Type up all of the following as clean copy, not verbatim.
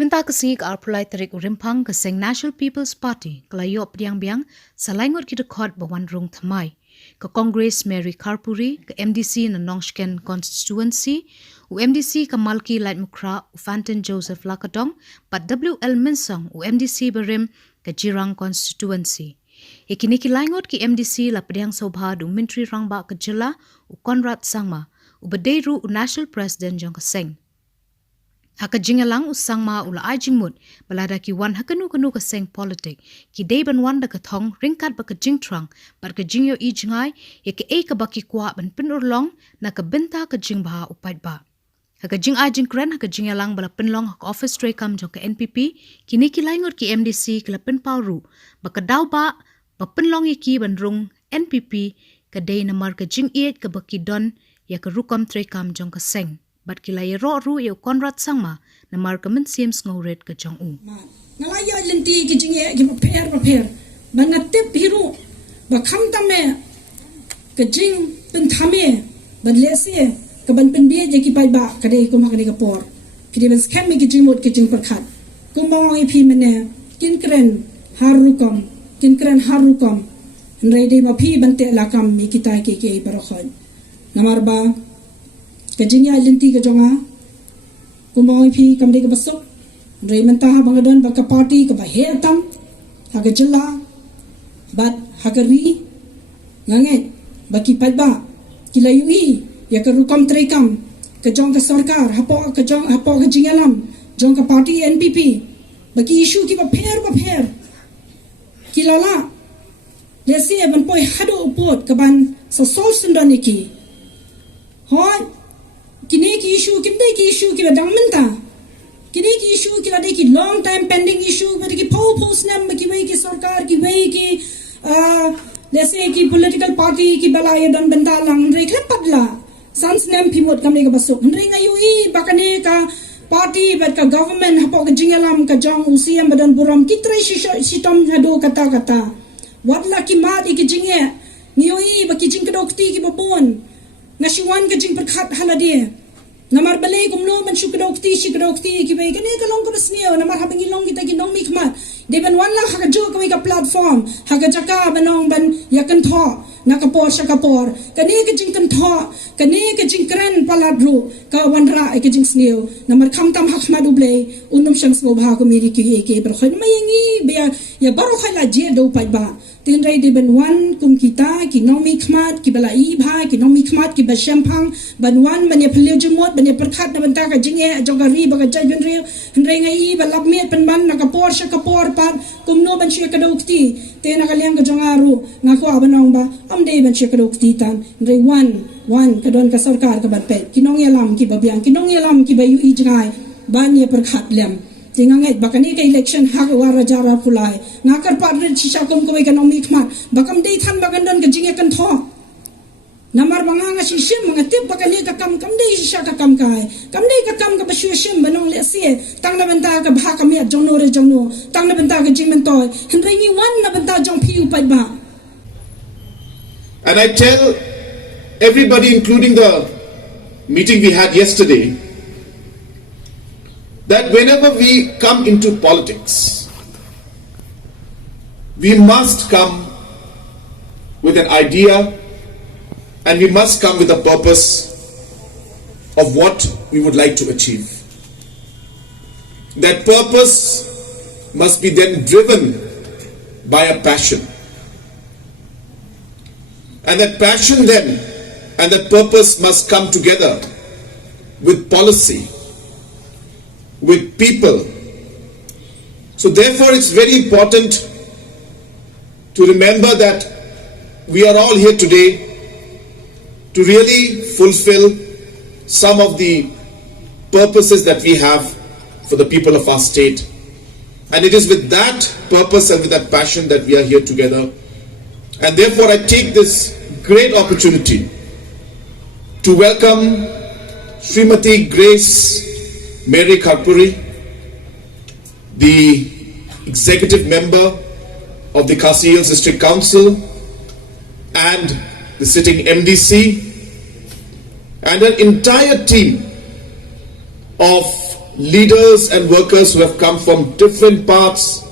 Minta kesing arpulai terik urimpang keseng National People's Party kelayo priang-biang sa Lynguh ki Dkhot bawan Rung Thymmai ke Congress Mary Karpuri ke MDC na Nongsken constituency u MDC ke Malki Light Mukra u Fanton Joseph Lakadong pat WL Minsong u MDC berim ke Jirang constituency. Ikini ki Lynguh ki MDC la pediang sobha du Menteri Rangba ke Jela u Conrad Sangma u bedeiru u National President Jong Keseng. Haka jingalang usang ma ula ajimut balada ki wan hakanu-kanu keseng politik ki deiban wan da kathong ringkat ba kajingtrang bar kajingyo i jingai ya ke ka baki kwa ban penurlong na ka benta kajingba upait ba. Haka jing ajing kren haka jingalang bala penlong haka Ophis kam jong ke NPP kini ki Lynguh ki MDC kila penpauru ba kadaw ba penlong ki ban Rung NPP ka dei namar ka jing iet ka baki don ya ka rukam kam jong keseng. Bat kila ye ru ye Conrad Sangma na marka men sims ngoret ke jong u. Nalaya lenti ki jinge ki paper ban natep hiru ba kham tame ke jing pen thame ban lese ke ban pen bie je ki pai ba ka dei ko ma ka dei ka por ki de ban scam ki jing mot ki jing par khat ko ma ngi phi mene kin kren harukom nrai dei ma phi ban te la kam mi ki ta ke bar khon namar ba kajingnya linti ke jonga kumawai phi kamde ke basuk rei mentah bangadon baka party ke bahe atam haga jela bat hagari nganget baki padba kilayui ya ke rukam trekam ke jong ke sarkar hapo ke jingalam jong ke party NPP baki isu ki ba pher kilala lesi ban poi hado upot ke ban sa sol sundan iki hoi kini ki issue ki badang menta kini ki issue ki lade ki long time pending issue bade ki post nam ki wei ki sarkar ki wei ki let's say ki political party ki balaya dan benda lang re klepatla sans nam phimot kamne ka basuk re ngayui bakane ka party bat ka government hapo ka jingalam ka jong usiam badan buram ki trai sitom hado kata wadla ki mat ki jinge ngayui ba ki jing kadokti ki babon nasiwan ka jing perkhat halade namar balay kumno man shukadokti ki bay kani kalong ko basniyo namar habang ilong kita ginong mikmat deban wan lang haka jo kami ka platform haka jaka banong ban yakan tho nakapor sa kapor kani ka jing kan tho kani ka jing kran paladru ka wanra ka jing sniyo namar khamtam hakmadu blay unum shang smo bha ko miri ki ke bar khoy mayangi be ya baro khala je do pai ba tin rai deban wan kum kita ki nong mikmat ki balai bha ki nong mikmat ki bashampang ban wan mane phlew jumot bane perkhat na banta ka jinge jogari baga jai ben riu hendrai ngai ba labmet pen ban na kapor sa kapor pat kumno ban shia kadokti te na kalyang ka jongaru ngako abanong ba amde ban shia kadokti tan hendrai wan kadon ka sarkar ka ban pe kinong yalam ki babyang kinong yalam ki bayu ijngai ban ye perkhat lem tinganget bakani ka election hak wara jara pulai ngakar padre shisha kom ko ka nong mikmat bakam dei than bagandon ka jinge kan tho namar banga nga shishim mga tip bakali ka kam dei shisha ka kam kai kam dei ka kam ka bashu shim banong le sie tang na banta ka bha ka me jongno tang na banta ka jingmen toy hendrai ni wan na banta jong phiu pai ba. And I tell everybody, including the meeting we had yesterday, that whenever we come into politics, we must come with an idea and we must come with a purpose of what we would like to achieve. That purpose must be then driven by a passion. And that passion then and that purpose must come together with policy, with people. So therefore it's very important to remember that we are all here today to really fulfill some of the purposes that we have for the people of our state. And it is with that purpose and with that passion that we are here together. And therefore I take this great opportunity to welcome Srimati Grace Mary Karpuri, the executive member of the Khasi Hills District Council and the sitting MDC, and an entire team of leaders and workers who have come from different parts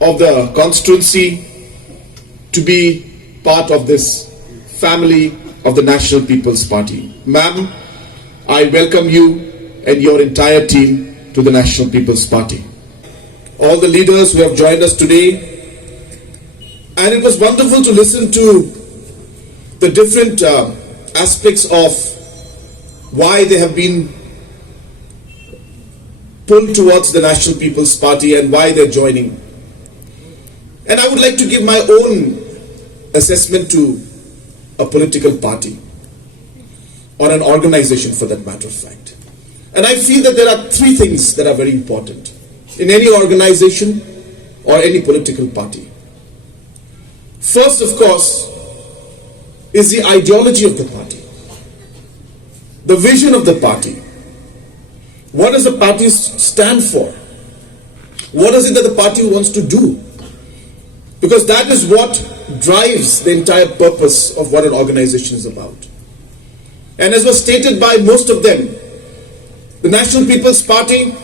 of the constituency to be part of this family of the National People's Party. Ma'am, I welcome you and your entire team to the National People's Party. All the leaders who have joined us today, and it was wonderful to listen to the different aspects of why they have been pulled towards the National People's Party and why they're joining. And I would like to give my own assessment to a political party or an organization, for that matter of fact. And I feel that there are three things that are very important in any organization or any political party. First, of course, is the ideology of the party, the vision of the party. What does the party stand for? What is it that the party wants to do? Because that is what drives the entire purpose of what an organization is about. And as was stated by most of them, the National People's Party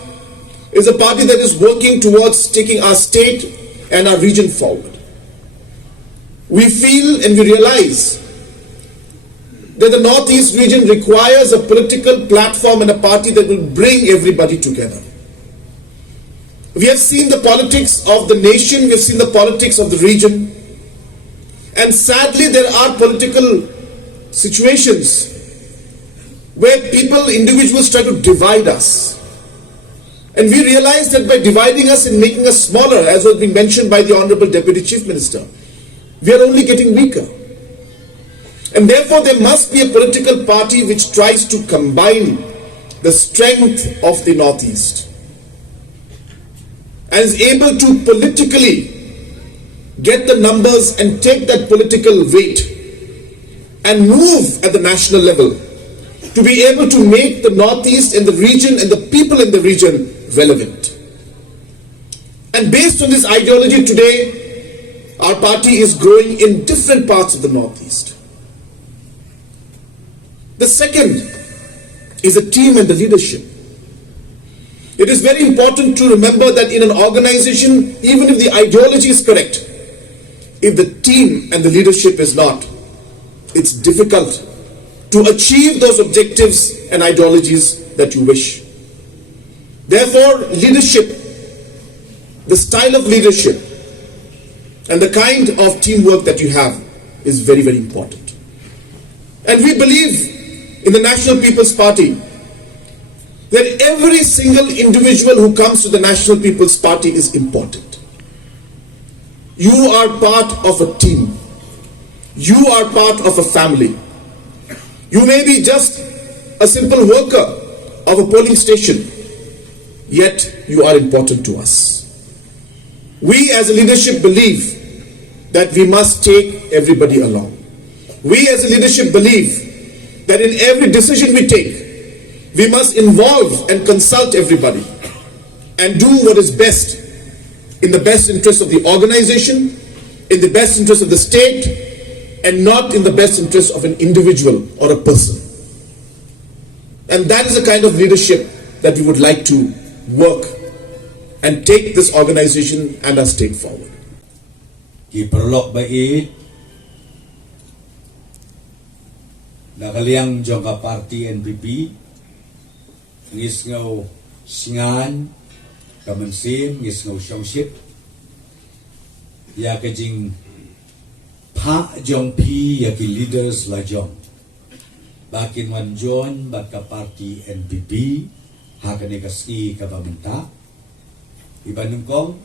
is a party that is working towards taking our state and our region forward. We feel and we realize that the Northeast region requires a political platform and a party that will bring everybody together. We have seen the politics of the nation, we have seen the politics of the region, and sadly there are political situations where people, individuals try to divide us. And we realize that by dividing us and making us smaller, as was being mentioned by the Honorable Deputy Chief Minister, we are only getting weaker. And therefore there must be a political party which tries to combine the strength of the Northeast and is able to politically get the numbers and take that political weight and move at the national level to be able to make the Northeast and the region and the people in the region relevant. And based on this ideology today, our party is growing in different parts of the Northeast. The second is the team and the leadership. It is very important to remember that in an organization, even if the ideology is correct, if the team and the leadership is not, it's difficult to achieve those objectives and ideologies that you wish. Therefore, leadership, the style of leadership, and the kind of teamwork that you have is very, very important. And we believe in the National People's Party that every single individual who comes to the National People's Party is important. You are part of a team. You are part of a family. You may be just a simple worker of a polling station, yet you are important to us. We as a leadership believe that we must take everybody along. We as a leadership believe that in every decision we take, we must involve and consult everybody and do what is best in the best interest of the organization, in the best interest of the state, and not in the best interest of an individual or a person. And that is the kind of leadership that we would like to work and take this organization and our state forward. Kiperlok bait nakaliang jangka parti NPP ngisngaw singan kamansim ngisngaw shongship ya kajing pa jong pi ya ki leaders la jong bakin wan jon bat ka parti NPP hakane kaski ka pamenta ibanung kong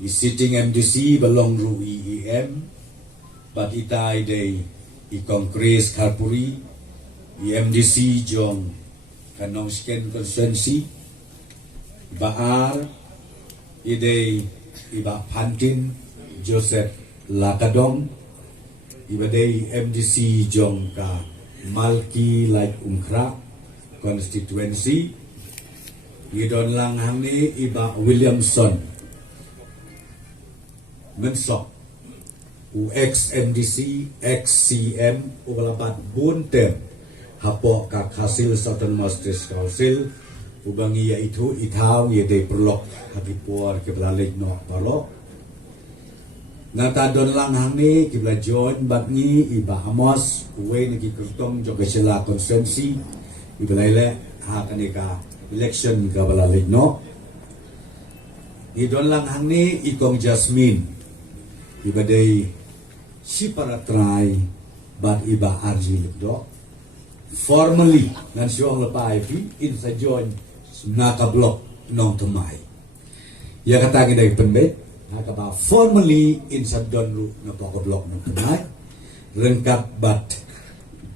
i sitting MDC belong ru EEM but itai day i Congress Karpuri i MDC jong kanong skin constituency baar ide iba Pantin Joseph Lakadong iba day MDC jong ka Malki like Ungkra constituency idon lang hangni iba Williamson Mensok u ex-MDC, ex-CM, u kalabat buntem hapo kak hasil Southern District Council ubangi ya itu itaw ya day perlok hagipuar kiblalig no parok natadon lang hangni kibla John bagni iba Amos uwe nagikurtong jo kasila constituency ibalayle ha kanika election kabalalig no idon lang hangni ikong Jasmine iba day si para try but iba arji do formally nan siyong lapay in sa John nakablok nong Thymmai ya katagi day penbet nakaba formally in sa donru na pakablok nong Thymmai rengkap bat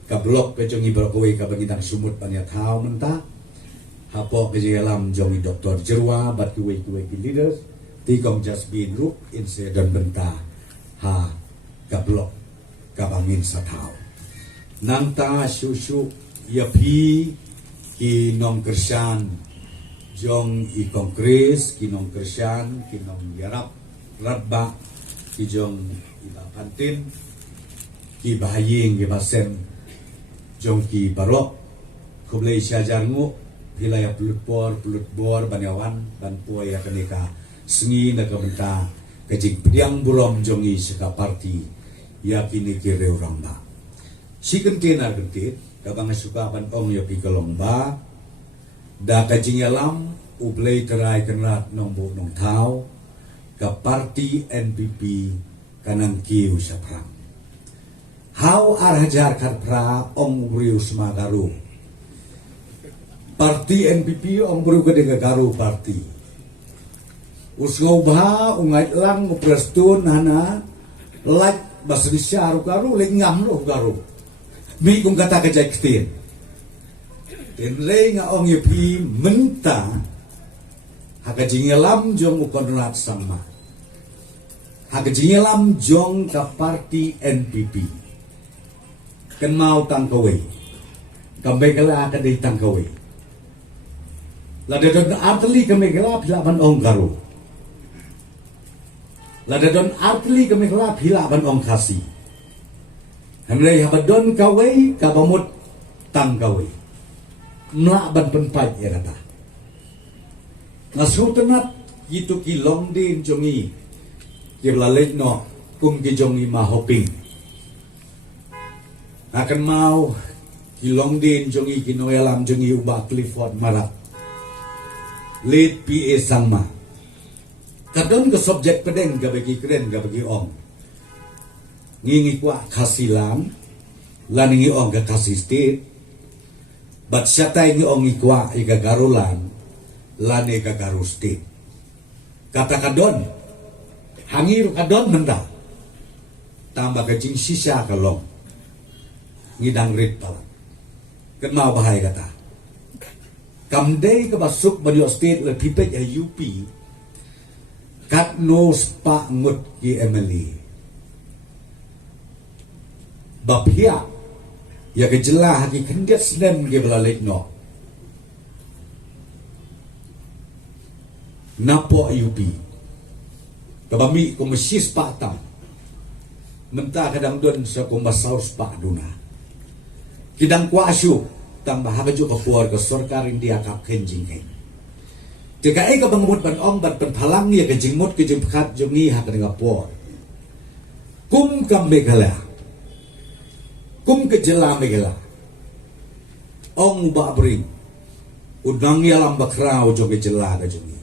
kablok pechong ibarakaway kabagitang sumut panyathaw menta hapo kajigalam jongi Dr. Jerwa bat kuway leaders tikong just been ru in sa don benta ha kablok kabangin sa thaw nanta susu yapi ki nong Krisyan jong i kongres ki nong Krisyan ki nong yarap rabba ki jong iba pantin ki bahaying ki basem jong ki barok kublay syajarngu hilaya pulut bor banyawan ban puay akanika Sngi na kabenta kajing pediang bulom jong i seka parti yakini ki reurang ba si kentin argentit kabang sukapan ong yapi kalong ba da kajing yalam uplay terai kenrat nong bu nong tau ka parti NPP kanang kiu saprang how arhajar karpra ong riu semagaru parti NPP ong bru kedega garu parti usngau ba ungait lang uprestun hana like basrisya garu lengam lo garu mi kung kata kajay ktin tenlay nga ong yapi menta hakajingelam jong ukonrat sama hakajingelam jong ka parti NPP kan mau tangkaway kambay kala akaday tangkaway ladadon artli kami kala hilaban ong garu ladadon artli kami kala hilaban ong kasi hamlay habadon kaway kabamut tangkaway melaban penpat ya kata ngasutenat gitu ki longdin jongi ki blalek no kum ki jongi mahoping akan mau ki longdin jongi ki noelam jongi uba Clifford marat lead PA sangma kadon ke subjek pedeng ga bagi keren ga bagi ong ngingi kwa khasilan laningi ong ga khasi state bat syatay ngi ong ikwa igagarulan lane gagaru state kata kadon hangir kadon nenda tambah kajing sisa kalong ngidang rit pala kan mau bahaya kata kamday kabasuk banyo state le pipet ya UP kat no spa ngut ki MLA bapia ya kejelah haki kendet sedem ke belalek no napo UP kabami komisis pak tam menta kadang don sa kumasaus pak duna kidang kuasu tambah hagajo ka puar ka sarkar India kap kenjing ken tika ka bangamut ban ong ban palang ya ke jingmut ke jimkat jongi hak dengan puar kum kam begala kum kejela megela ong ba bring udang yalam bakrao joge jela ga jogi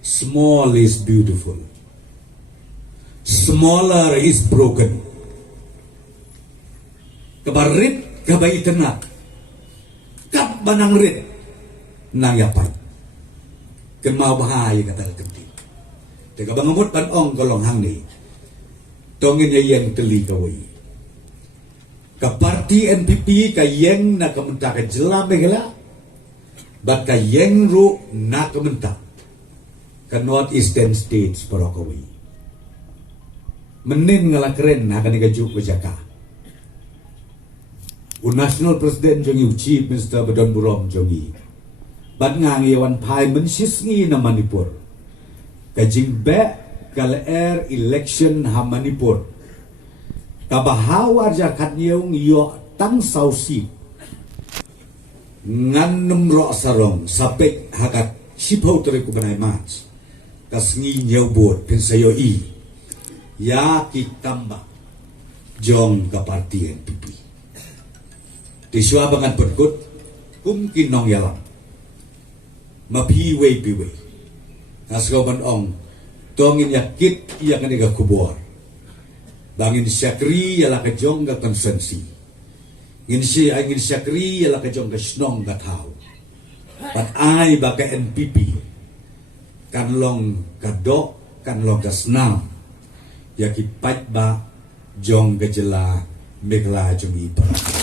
small is beautiful smaller is broken kabarit kabay tenak kap banang rit nang yapat kemau bahaya kata kenti tega bangamut pan ong kolong hang ni tongin yang teli kawai ka parti NPP ka yeng na kamenta ka jela megala bat ka yeng ru na kamenta ka northeastern states parokawi menin ngala keren na kaniga juk jaka national president jongi chief minister badon burom jongi bat ngang yawan pai mensisngi na Manipur ka jingbe kal air election ha Manipur kabahawar jakat yung yo tang sausi ngan numro sarong sapek hakat sipau tere ku banai mas kasngi nyau bot pensayo i ya kitamba jong ka parti NPP tiswa bangan perkut kumkin nong yalam mapi we piwe asgo ban ong tongin yakit iya kaniga kubor bangin syakri yala ka jong ka konsensi ingin syakri yala ka jong ka snong ka tau pat ai ba ka NPP kan long ka do kan long ka snam yakit pat ba jong ka jela megla jong ipa